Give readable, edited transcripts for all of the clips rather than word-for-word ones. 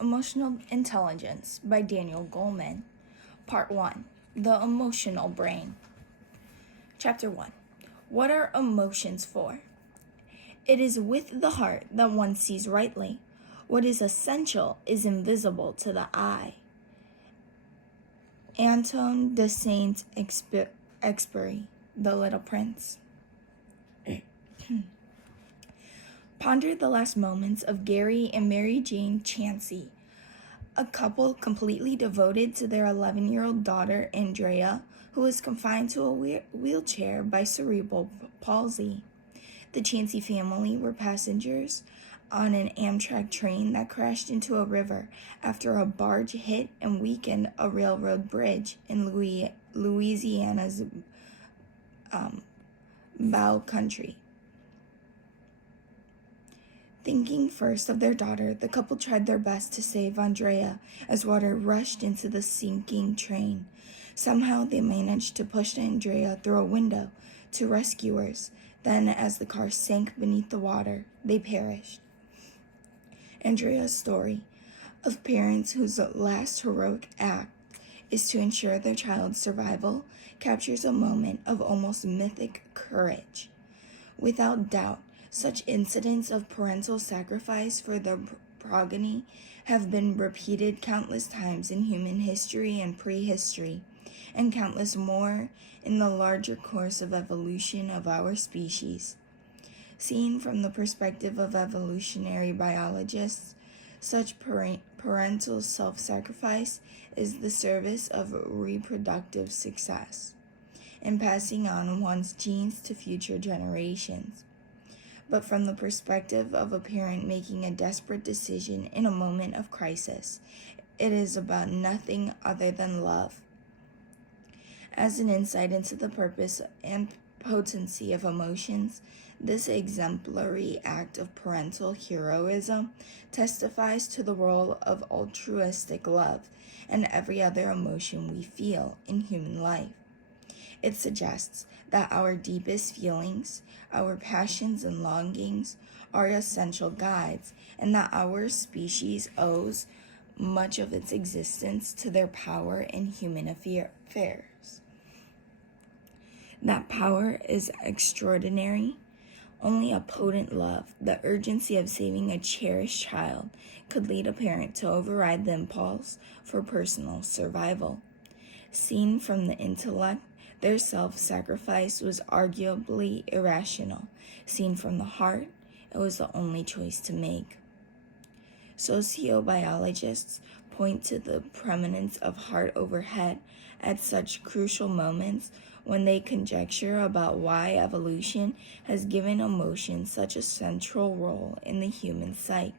Emotional Intelligence by Daniel Goleman. Part 1. The Emotional Brain. Chapter 1. What are emotions for? It is with the heart that one sees rightly. What is essential is invisible to the eye. Antoine de Saint-Exupéry, The Little Prince. Ponder the last moments of Gary and Mary Jane Chansey, a couple completely devoted to their 11-year-old daughter, Andrea, who was confined to a wheelchair by cerebral palsy. The Chansey family were passengers on an Amtrak train that crashed into a river after a barge hit and weakened a railroad bridge in Louisiana's Bow Country. Thinking first of their daughter, the couple tried their best to save Andrea as water rushed into the sinking train. Somehow they managed to push Andrea through a window to rescuers. Then, as the car sank beneath the water, they perished. Andrea's story of parents whose last heroic act is to ensure their child's survival captures a moment of almost mythic courage. Without doubt, such incidents of parental sacrifice for their progeny have been repeated countless times in human history and prehistory, and countless more in the larger course of evolution of our species. Seen from the perspective of evolutionary biologists, such parental self-sacrifice is the service of reproductive success, in passing on one's genes to future generations. But from the perspective of a parent making a desperate decision in a moment of crisis, it is about nothing other than love. As an insight into the purpose and potency of emotions, this exemplary act of parental heroism testifies to the role of altruistic love and every other emotion we feel in human life. It suggests that our deepest feelings, our passions and longings are essential guides, and that our species owes much of its existence to their power in human affairs. That power is extraordinary. Only a potent love, the urgency of saving a cherished child, could lead a parent to override the impulse for personal survival. Seen from the intellect, their self-sacrifice was arguably irrational. Seen from the heart, it was the only choice to make. Sociobiologists point to the preeminence of heart over head at such crucial moments when they conjecture about why evolution has given emotion such a central role in the human psyche.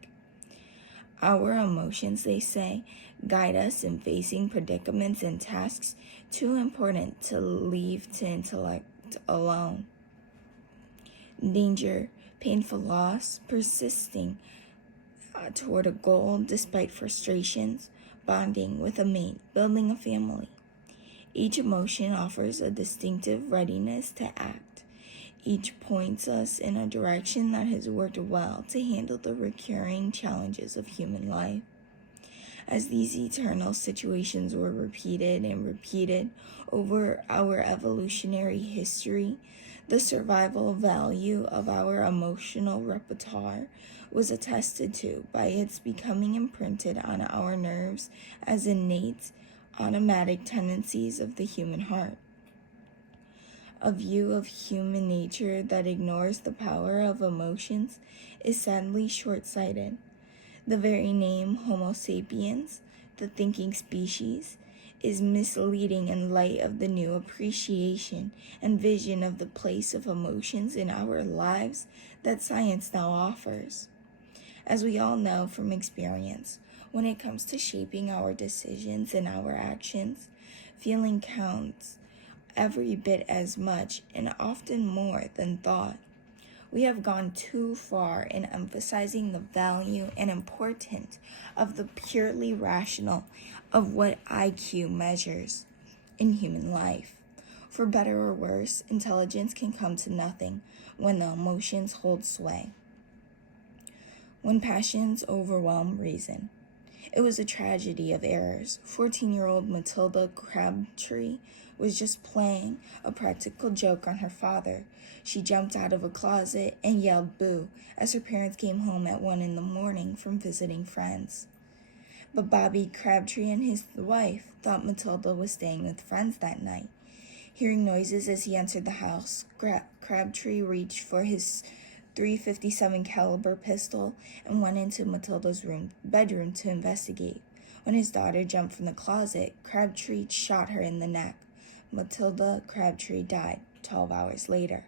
Our emotions, they say, guide us in facing predicaments and tasks too important to leave to intellect alone. Danger, painful loss, persisting toward a goal despite frustrations, bonding with a mate, building a family. Each emotion offers a distinctive readiness to act. Each points us in a direction that has worked well to handle the recurring challenges of human life. As these eternal situations were repeated and repeated over our evolutionary history, the survival value of our emotional repertoire was attested to by its becoming imprinted on our nerves as innate, automatic tendencies of the human heart. A view of human nature that ignores the power of emotions is sadly short-sighted. The very name Homo sapiens, the thinking species, is misleading in light of the new appreciation and vision of the place of emotions in our lives that science now offers. As we all know from experience, when it comes to shaping our decisions and our actions, feeling counts every bit as much and often more than thought. We have gone too far in emphasizing the value and importance of the purely rational of what IQ measures in human life. For better or worse, intelligence can come to nothing when the emotions hold sway. When passions overwhelm reason, It was a tragedy of errors. 14-year-old Matilda Crabtree was just playing a practical joke on her father. She jumped out of a closet and yelled boo as her parents came home at 1 a.m. from visiting friends. But Bobby Crabtree and his wife thought Matilda was staying with friends that night. Hearing noises as he entered the house, Crabtree reached for his .357 caliber pistol and went into Matilda's bedroom to investigate. When his daughter jumped from the closet, Crabtree shot her in the neck. Matilda Crabtree died 12 hours later.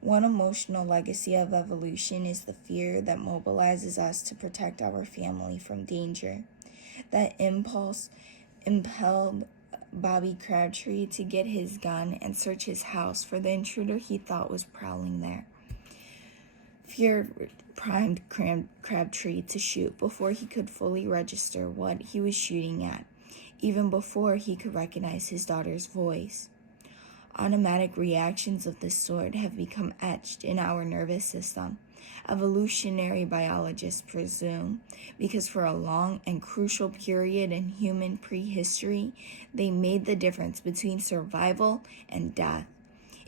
One emotional legacy of evolution is the fear that mobilizes us to protect our family from danger. That impulse impelled Bobby Crabtree to get his gun and search his house for the intruder he thought was prowling there. Fear primed Crabtree to shoot before he could fully register what he was shooting at, even before he could recognize his daughter's voice. Automatic reactions of this sort have become etched in our nervous system, evolutionary biologists presume, because for a long and crucial period in human prehistory, they made the difference between survival and death.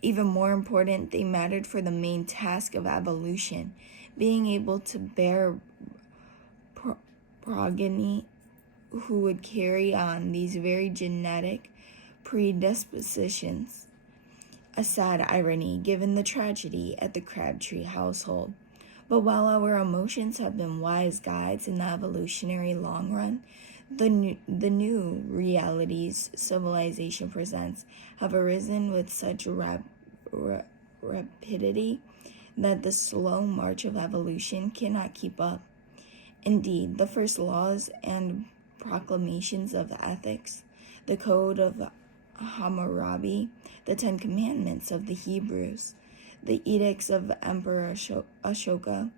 Even more important, they mattered for the main task of evolution, being able to bear progeny who would carry on these very genetic predispositions. A sad irony given the tragedy at the Crabtree household. But while our emotions have been wise guides in the evolutionary long run, the new realities civilization presents have arisen with such rapidity that the slow march of evolution cannot keep up. Indeed, the first laws and proclamations of ethics, the Code of Hammurabi, the 10 Commandments of the Hebrews, the edicts of Emperor Ashoka,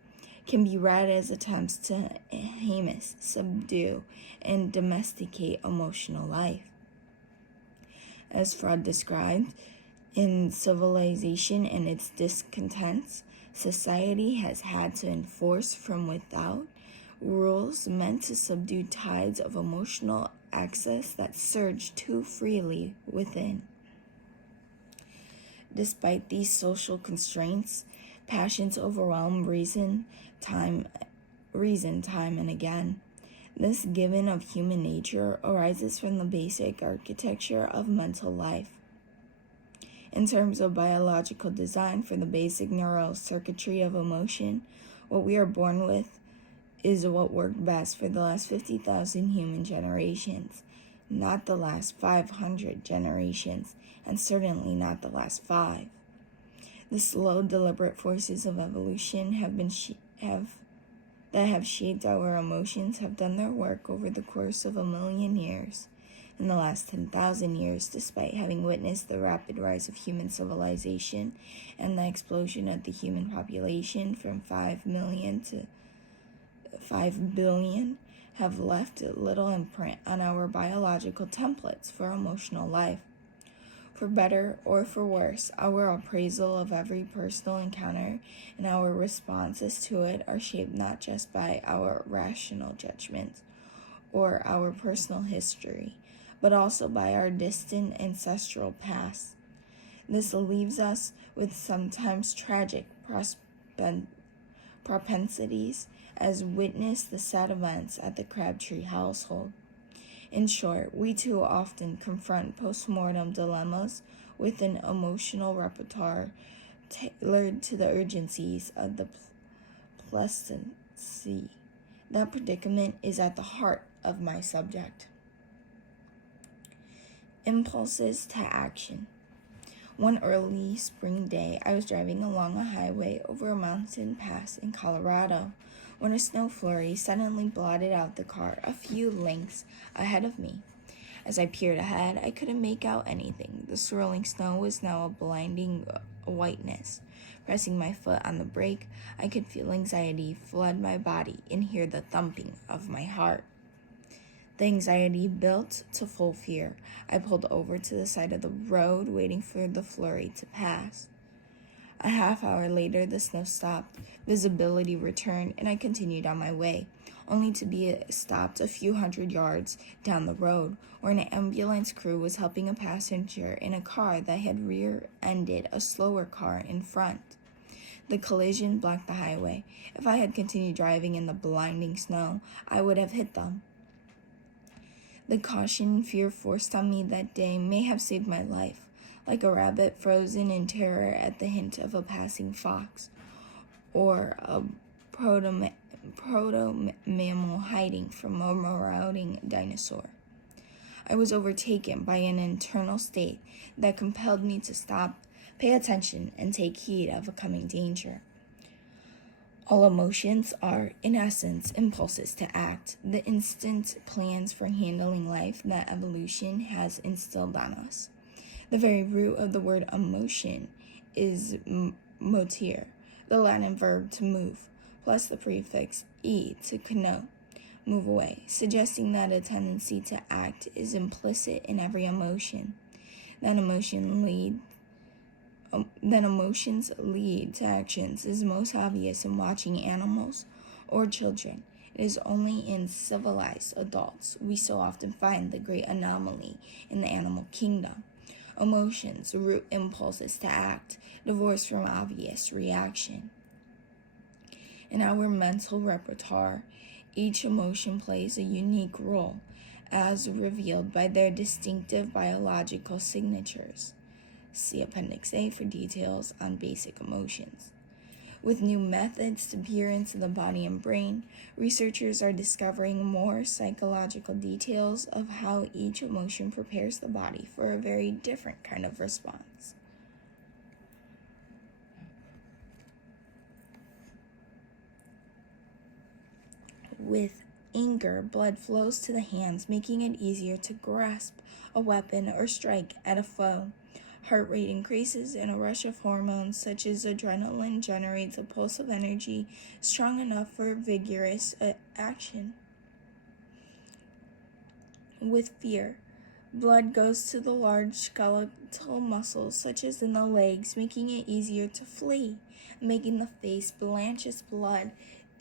can be read as attempts to harness, subdue, and domesticate emotional life. As Freud described, in Civilization and Its Discontents, society has had to enforce from without rules meant to subdue tides of emotional excess that surge too freely within. Despite these social constraints, passions overwhelm reason time and again. This given of human nature arises from the basic architecture of mental life. In terms of biological design for the basic neural circuitry of emotion, what we are born with is what worked best for the last 50,000 human generations, not the last 500 generations, and certainly not the last 5. The slow, deliberate forces of evolution that have shaped our emotions have done their work over the course of 1,000,000 years. In the last 10,000 years, despite having witnessed the rapid rise of human civilization and the explosion of the human population from 5 million to 5 billion, have left little imprint on our biological templates for emotional life. For better or for worse, our appraisal of every personal encounter and our responses to it are shaped not just by our rational judgment or our personal history, but also by our distant ancestral past. This leaves us with sometimes tragic propensities, as witness the sad events at the Crabtree household. In short, we too often confront post-mortem dilemmas with an emotional repertoire tailored to the urgencies of the pleasantcy. That predicament is at the heart of my subject. Impulses to action. One early spring day, I was driving along a highway over a mountain pass in Colorado when a snow flurry suddenly blotted out the car a few lengths ahead of me. As I peered ahead, I couldn't make out anything. The swirling snow was now a blinding whiteness. Pressing my foot on the brake, I could feel anxiety flood my body and hear the thumping of my heart. The anxiety built to full fear. I pulled over to the side of the road, waiting for the flurry to pass. A half hour later, the snow stopped, visibility returned, and I continued on my way, only to be stopped a few hundred yards down the road, where an ambulance crew was helping a passenger in a car that had rear-ended a slower car in front. The collision blocked the highway. If I had continued driving in the blinding snow, I would have hit them. The caution and fear forced on me that day may have saved my life, like a rabbit frozen in terror at the hint of a passing fox, or a proto-mammal hiding from a marauding dinosaur. I was overtaken by an internal state that compelled me to stop, pay attention, and take heed of a coming danger. All emotions are, in essence, impulses to act, the instant plans for handling life that evolution has instilled on us. The very root of the word emotion is motere, the Latin verb to move, plus the prefix e to connote, move away, suggesting that a tendency to act is implicit in every emotion. That emotions lead to actions is most obvious in watching animals or children. It is only in civilized adults we so often find the great anomaly in the animal kingdom. Emotions root impulses to act, divorced from obvious reaction. In our mental repertoire, each emotion plays a unique role, as revealed by their distinctive biological signatures. See Appendix A for details on basic emotions. With new methods to peer into the body and brain, researchers are discovering more psychological details of how each emotion prepares the body for a very different kind of response. With anger, blood flows to the hands, making it easier to grasp a weapon or strike at a foe. Heart rate increases and a rush of hormones such as adrenaline generates a pulse of energy strong enough for vigorous action. With fear, blood goes to the large skeletal muscles such as in the legs, making it easier to flee, making the face blanch as blood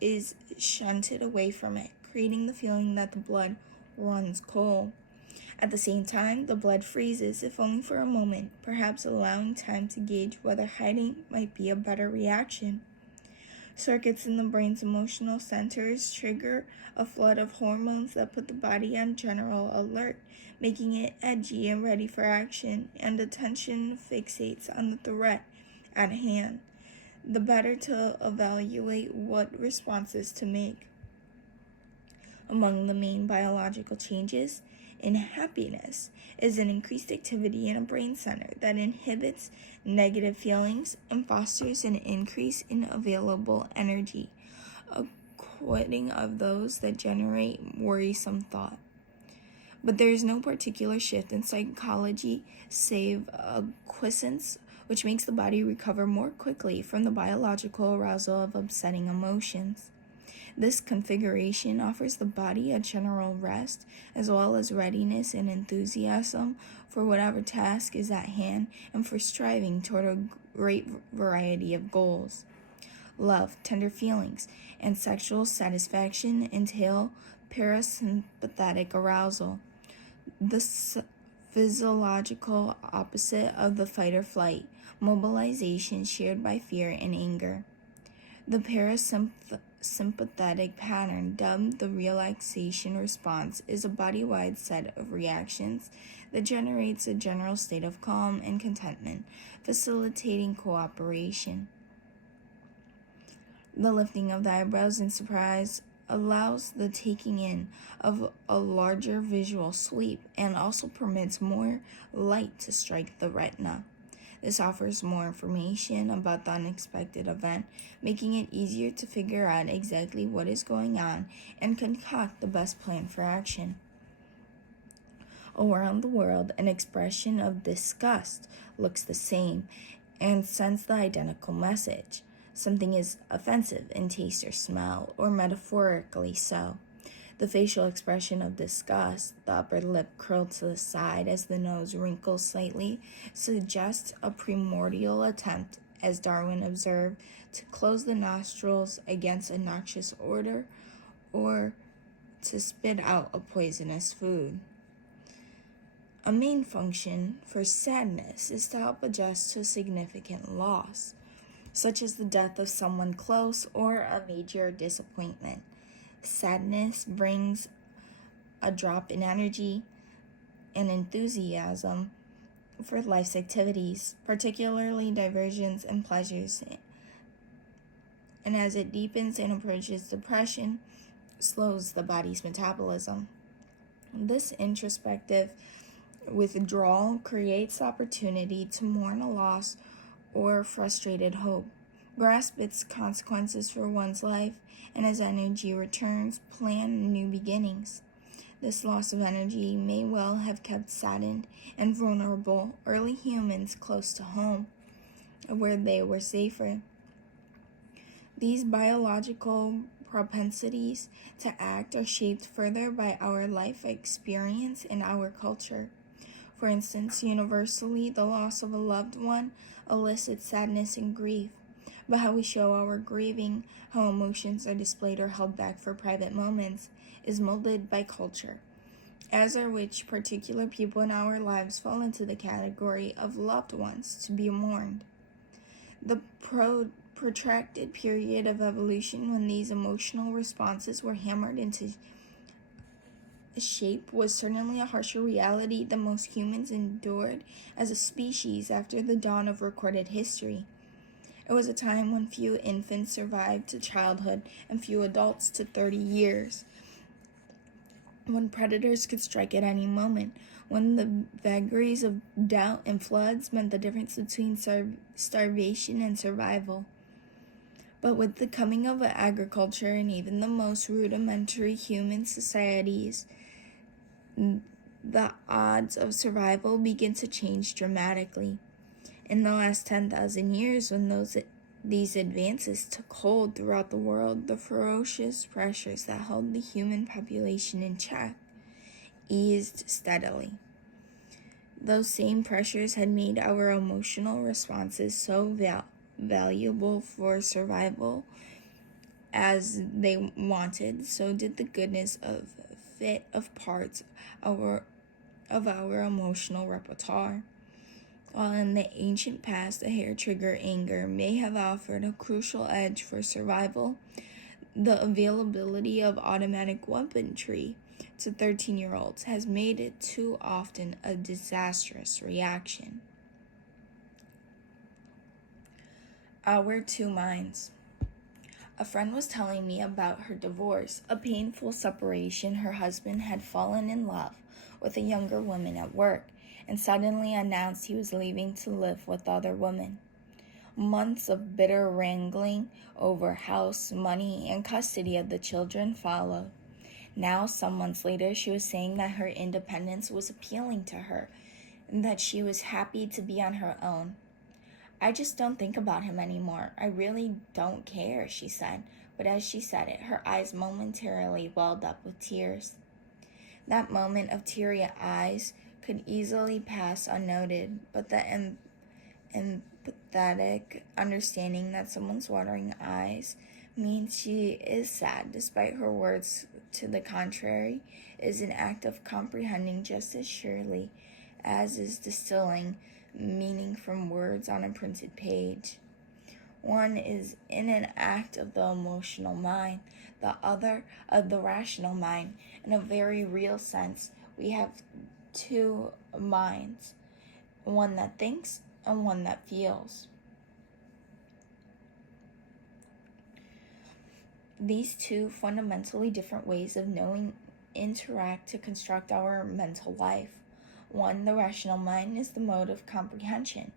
is shunted away from it, creating the feeling that the blood runs cold. At the same time, the blood freezes, if only for a moment, perhaps allowing time to gauge whether hiding might be a better reaction. Circuits in the brain's emotional centers trigger a flood of hormones that put the body on general alert, making it edgy and ready for action, and attention fixates on the threat at hand, the better to evaluate what responses to make. Among the main biological changes in happiness is an increased activity in a brain center that inhibits negative feelings and fosters an increase in available energy, a quitting of those that generate worrisome thought. But there is no particular shift in psychology save quiescence, which makes the body recover more quickly from the biological arousal of upsetting emotions. This configuration offers the body a general rest, as well as readiness and enthusiasm for whatever task is at hand and for striving toward a great variety of goals. Love, tender feelings, and sexual satisfaction entail parasympathetic arousal, the physiological opposite of the fight or flight mobilization shared by fear and anger. The parasympathetic pattern, dubbed the relaxation response, is a body-wide set of reactions that generates a general state of calm and contentment, facilitating cooperation. The lifting of the eyebrows in surprise allows the taking in of a larger visual sweep and also permits more light to strike the retina. This offers more information about the unexpected event, making it easier to figure out exactly what is going on and concoct the best plan for action. Around the world, an expression of disgust looks the same and sends the identical message. Something is offensive in taste or smell, or metaphorically so. The facial expression of disgust, the upper lip curled to the side as the nose wrinkles slightly, suggests a primordial attempt, as Darwin observed, to close the nostrils against a noxious odor or to spit out a poisonous food. A main function for sadness is to help adjust to significant loss, such as the death of someone close or a major disappointment. Sadness brings a drop in energy and enthusiasm for life's activities, particularly diversions and pleasures. And as it deepens and approaches depression, slows the body's metabolism. This introspective withdrawal creates opportunity to mourn a loss or frustrated hope, grasp its consequences for one's life, and as energy returns, plan new beginnings. This loss of energy may well have kept saddened and vulnerable early humans close to home, where they were safer. These biological propensities to act are shaped further by our life experience and our culture. For instance, universally, the loss of a loved one elicits sadness and grief, but how we show our grieving, how emotions are displayed or held back for private moments, is molded by culture, as are which particular people in our lives fall into the category of loved ones to be mourned. The protracted period of evolution when these emotional responses were hammered into shape was certainly a harsher reality than most humans endured as a species after the dawn of recorded history. It was a time when few infants survived to childhood and few adults to 30 years, when predators could strike at any moment, when the vagaries of doubt and floods meant the difference between starvation and survival. But with the coming of agriculture and even the most rudimentary human societies, the odds of survival begin to change dramatically. In the last 10,000 years, when these advances took hold throughout the world, the ferocious pressures that held the human population in check eased steadily. Those same pressures had made our emotional responses so valuable for survival as they wanted, so did the goodness of fit of parts of our emotional repertoire. While in the ancient past, a hair-trigger anger may have offered a crucial edge for survival, the availability of automatic weaponry to 13-year-olds has made it too often a disastrous reaction. Our two minds. A friend was telling me about her divorce, a painful separation. Her husband had fallen in love with a younger woman at work and suddenly announced he was leaving to live with other women. Months of bitter wrangling over house, money, and custody of the children followed. Now, some months later, she was saying that her independence was appealing to her and that she was happy to be on her own. "I just don't think about him anymore. I really don't care," she said. But as she said it, her eyes momentarily welled up with tears. That moment of teary eyes could easily pass unnoted, but the empathetic understanding that someone's watering eyes means she is sad, despite her words to the contrary, is an act of comprehending just as surely as is distilling meaning from words on a printed page. One is in an act of the emotional mind, the other of the rational mind. In a very real sense, we have two minds, one that thinks and one that feels. These two fundamentally different ways of knowing interact to construct our mental life. One, the rational mind, is the mode of comprehension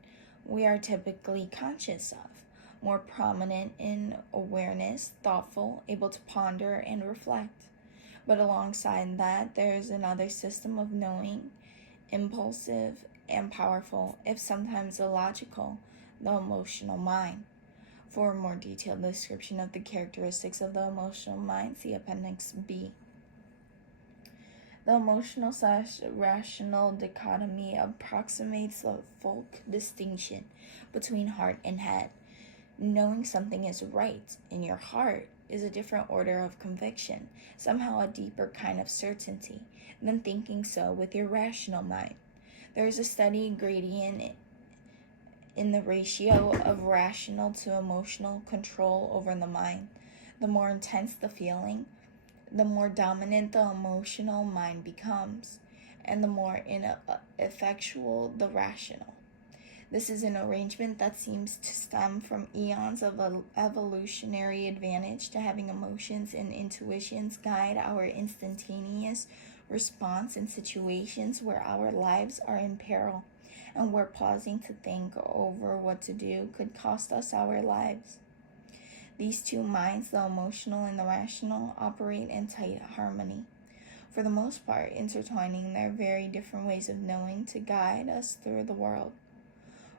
we are typically conscious of, more prominent in awareness, thoughtful, able to ponder and reflect. But alongside that, there is another system of knowing, impulsive and powerful, if sometimes illogical, the emotional mind. For a more detailed description of the characteristics of the emotional mind, see Appendix B. The emotional/rational dichotomy approximates the folk distinction between heart and head. Knowing something is right in your heart is a different order of conviction, somehow a deeper kind of certainty, than thinking so with your rational mind. There is a steady gradient in the ratio of rational to emotional control over the mind. The more intense the feeling, the more dominant the emotional mind becomes, and the more ineffectual the rational. This is an arrangement that seems to stem from eons of evolutionary advantage to having emotions and intuitions guide our instantaneous response in situations where our lives are in peril and where pausing to think over what to do could cost us our lives. These two minds, the emotional and the rational, operate in tight harmony, for the most part intertwining their very different ways of knowing to guide us through the world.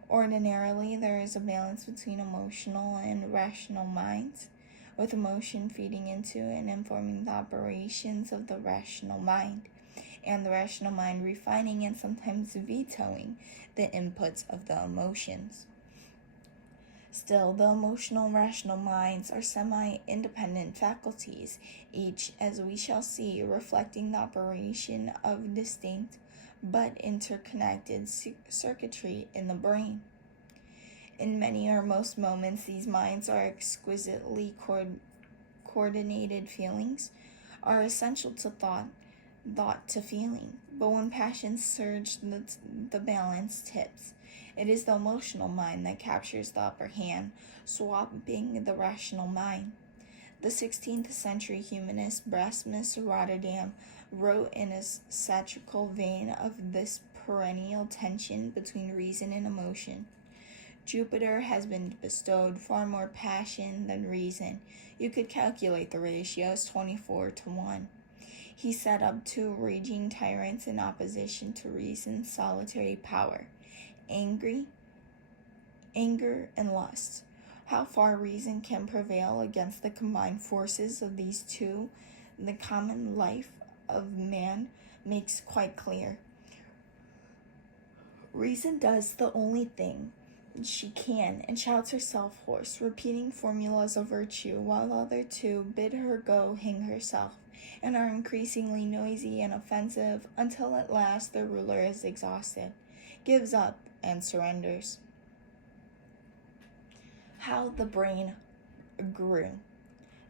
Ordinarily, there is a balance between emotional and rational minds, with emotion feeding into and informing the operations of the rational mind, and the rational mind refining and sometimes vetoing the inputs of the emotions. Still, the emotional and rational minds are semi-independent faculties, each, as we shall see, reflecting the operation of distinct but interconnected circuitry in the brain. In many or most moments, these minds are exquisitely coordinated. Feelings are essential to thought to feeling, but when passions surge, the balance tips. It is the emotional mind that captures the upper hand, swamping the rational mind. The 16th century humanist Erasmus Rotterdam wrote in a satirical vein of this perennial tension between reason and emotion. Jupiter has been bestowed far more passion than reason. You could calculate the ratio as 24-1. He set up two raging tyrants in opposition to reason's solitary power, anger and lust. How far reason can prevail against the combined forces of these two, the common life of man makes quite clear. Reason does the only thing she can and shouts herself hoarse, repeating formulas of virtue, while the other two bid her go hang herself, and are increasingly noisy and offensive until at last their ruler is exhausted, gives up, and surrenders. How the brain grew.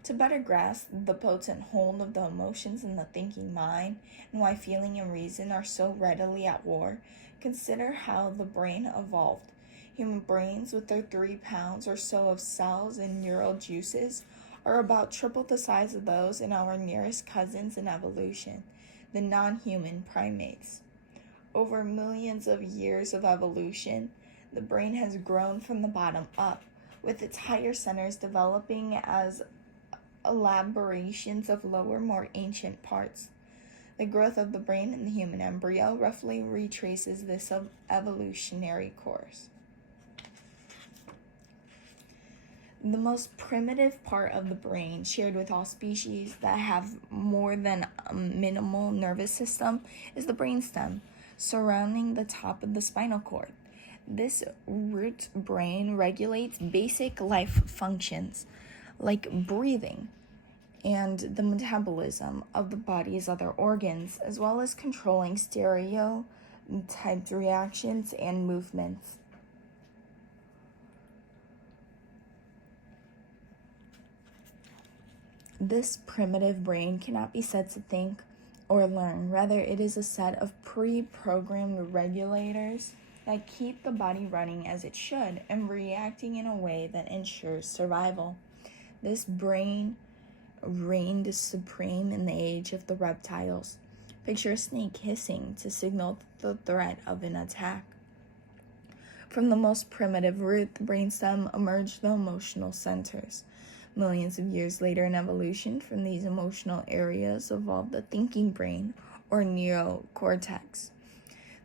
To better grasp the potent hold of the emotions in the thinking mind, and why feeling and reason are so readily at war, consider how the brain evolved. Human brains, with their 3 pounds or so of cells and neural juices, are about triple the size of those in our nearest cousins in evolution, the non-human primates. Over millions of years of evolution, the brain has grown from the bottom up, with its higher centers developing as elaborations of lower, more ancient parts. The growth of the brain in the human embryo roughly retraces this evolutionary course. The most primitive part of the brain, shared with all species that have more than a minimal nervous system, is the brainstem, surrounding the top of the spinal cord. This root brain regulates basic life functions, like breathing and the metabolism of the body's other organs, as well as controlling stereotyped reactions and movements. This primitive brain cannot be said to think or learn. Rather, it is a set of pre-programmed regulators that keep the body running as it should and reacting in a way that ensures survival. This brain reigned supreme in the age of the reptiles. Picture a snake hissing to signal the threat of an attack. From the most primitive root, the brainstem emerged the emotional centers. Millions of years later in evolution, from these emotional areas evolved the thinking brain, or neocortex,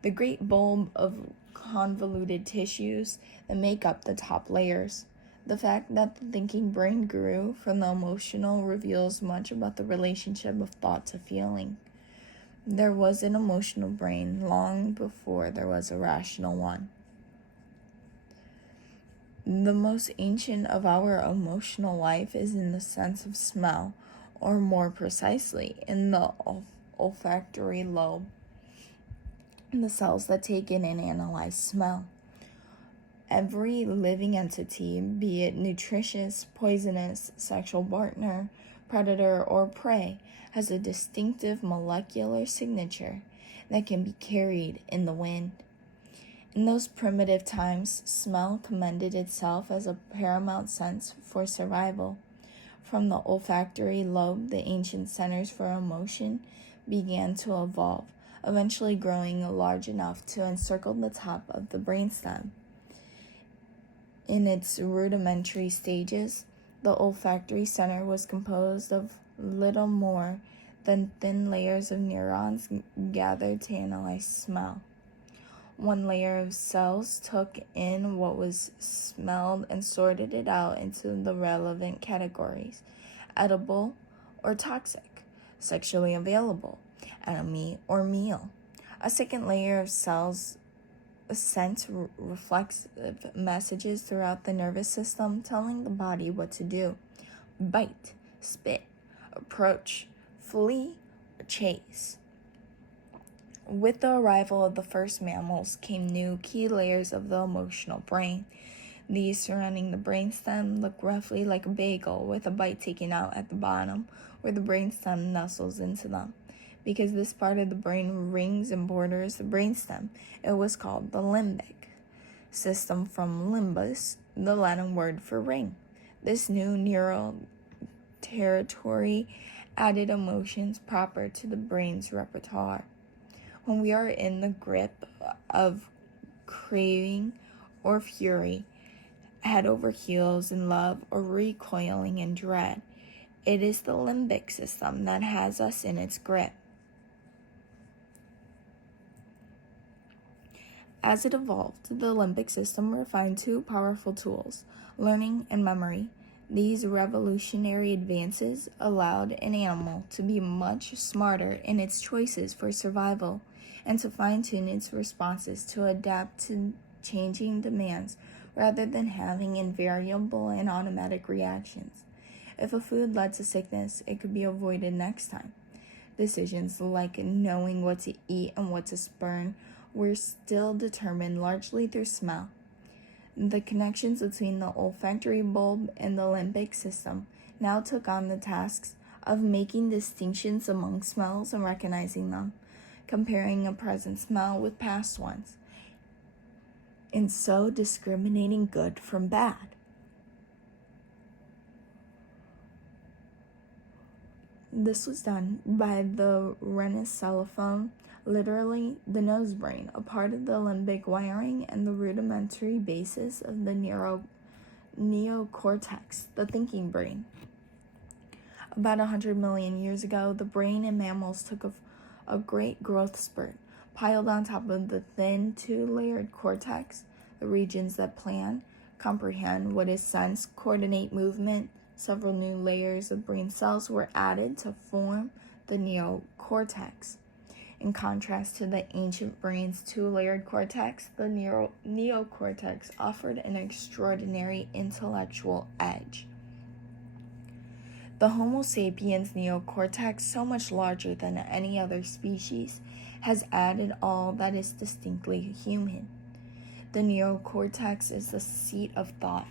the great bulb of convoluted tissues that make up the top layers. The fact that the thinking brain grew from the emotional reveals much about the relationship of thought to feeling. There was an emotional brain long before there was a rational one. The most ancient of our emotional life is in the sense of smell, or more precisely, in the olfactory lobe, the cells that take in and analyze smell. Every living entity, be it nutritious, poisonous, sexual partner, predator, or prey, has a distinctive molecular signature that can be carried in the wind. In those primitive times, smell commended itself as a paramount sense for survival. From the olfactory lobe, the ancient centers for emotion began to evolve, eventually growing large enough to encircle the top of the brainstem. In its rudimentary stages, the olfactory center was composed of little more than thin layers of neurons gathered to analyze smell. One layer of cells took in what was smelled and sorted it out into the relevant categories: edible or toxic, sexually available, enemy or meal. A second layer of cells sent reflexive messages throughout the nervous system telling the body what to do: bite, spit, approach, flee, or chase. With the arrival of the first mammals came new key layers of the emotional brain. These surrounding the brainstem look roughly like a bagel with a bite taken out at the bottom where the brainstem nestles into them. Because this part of the brain rings and borders the brainstem, it was called the limbic system, from limbus, the Latin word for ring. This new neural territory added emotions proper to the brain's repertoire. When we are in the grip of craving or fury, head over heels in love, or recoiling in dread, it is the limbic system that has us in its grip. As it evolved, the limbic system refined two powerful tools: learning and memory. These revolutionary advances allowed an animal to be much smarter in its choices for survival and to fine-tune its responses to adapt to changing demands rather than having invariable and automatic reactions. If a food led to sickness, it could be avoided next time. Decisions like knowing what to eat and what to spurn were still determined largely through smell. The connections between the olfactory bulb and the limbic system now took on the tasks of making distinctions among smells and recognizing them, comparing a present smell with past ones, and so discriminating good from bad. This was done by the renicellophone, literally the nose brain, a part of the limbic wiring and the rudimentary basis of the neocortex, the thinking brain. About 100 million years ago, the brain in mammals took a great growth spurt. Piled on top of the thin two-layered cortex, the regions that plan, comprehend what is sensed, coordinate movement, several new layers of brain cells were added to form the neocortex. In contrast to the ancient brain's two-layered cortex, the neocortex offered an extraordinary intellectual edge. The Homo sapiens neocortex, so much larger than any other species, has added all that is distinctly human. The neocortex is the seat of thought.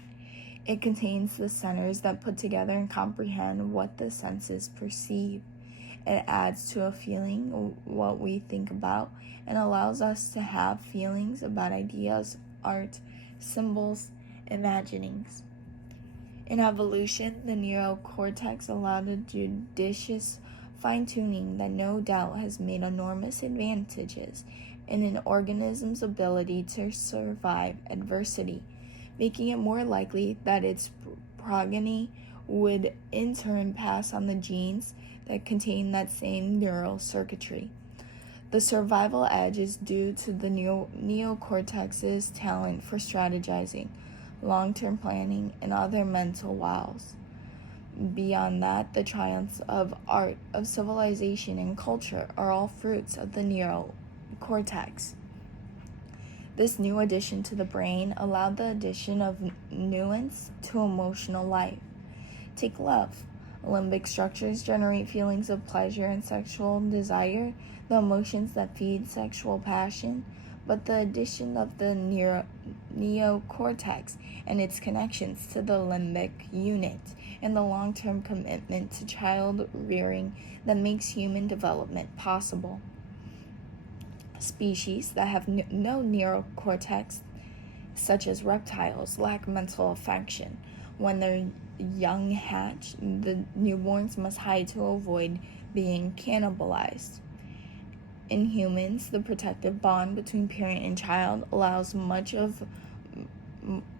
It contains the centers that put together and comprehend what the senses perceive. It adds to a feeling what we think about and allows us to have feelings about ideas, art, symbols, imaginings. In evolution, the neocortex allowed a judicious fine-tuning that no doubt has made enormous advantages in an organism's ability to survive adversity, making it more likely that its progeny would in turn pass on the genes that contain that same neural circuitry. The survival edge is due to the neocortex's talent for strategizing, long-term planning, and other mental wows. Beyond that, the triumphs of art, of civilization, and culture are all fruits of the neocortex. This new addition to the brain allowed the addition of nuance to emotional life. Take love. Limbic structures generate feelings of pleasure and sexual desire, the emotions that feed sexual passion, but the addition of the neocortex and its connections to the limbic unit and the long-term commitment to child rearing that makes human development possible. Species that have no neocortex, such as reptiles, lack mental affection. When their young hatch, the newborns must hide to avoid being cannibalized. In humans, the protective bond between parent and child allows much of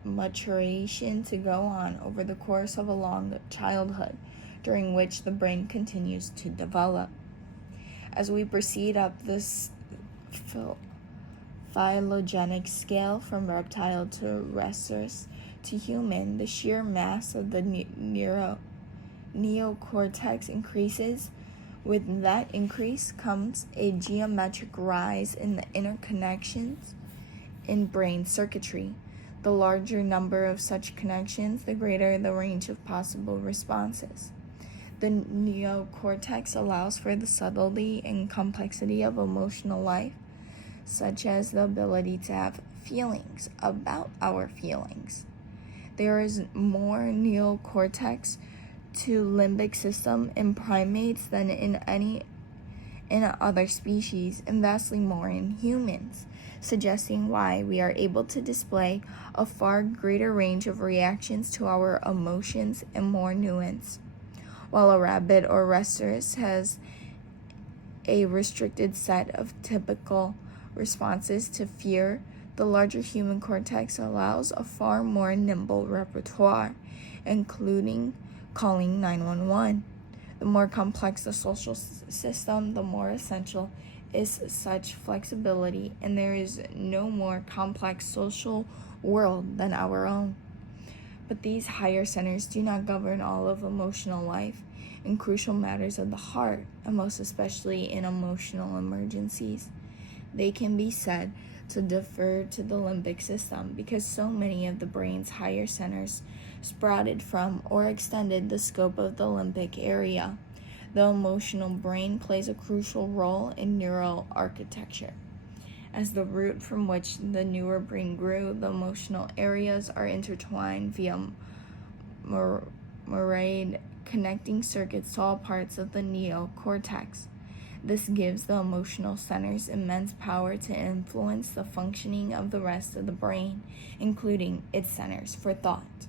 maturation to go on over the course of a long childhood, during which the brain continues to develop. As we proceed up this phylogenetic scale from reptile to rhesus to human, the sheer mass of the neocortex increases. With that increase comes a geometric rise in the interconnections in brain circuitry. The larger number of such connections, the greater the range of possible responses. The neocortex allows for the subtlety and complexity of emotional life, such as the ability to have feelings about our feelings. There is more neocortex to limbic system in primates than in any other species, and vastly more in humans, suggesting why we are able to display a far greater range of reactions to our emotions and more nuance. While a rabbit or rhesus has a restricted set of typical responses to fear, the larger human cortex allows a far more nimble repertoire, including calling 911. The more complex the social system, the more essential is such flexibility, and there is no more complex social world than our own. But these higher centers do not govern all of emotional life in crucial matters of the heart, and most especially in emotional emergencies. They can be said to defer to the limbic system because so many of the brain's higher centers sprouted from or extended the scope of the limbic area. The emotional brain plays a crucial role in neural architecture. As the root from which the newer brain grew, the emotional areas are intertwined via myriad connecting circuits to all parts of the neocortex. This gives the emotional centers immense power to influence the functioning of the rest of the brain, including its centers for thought.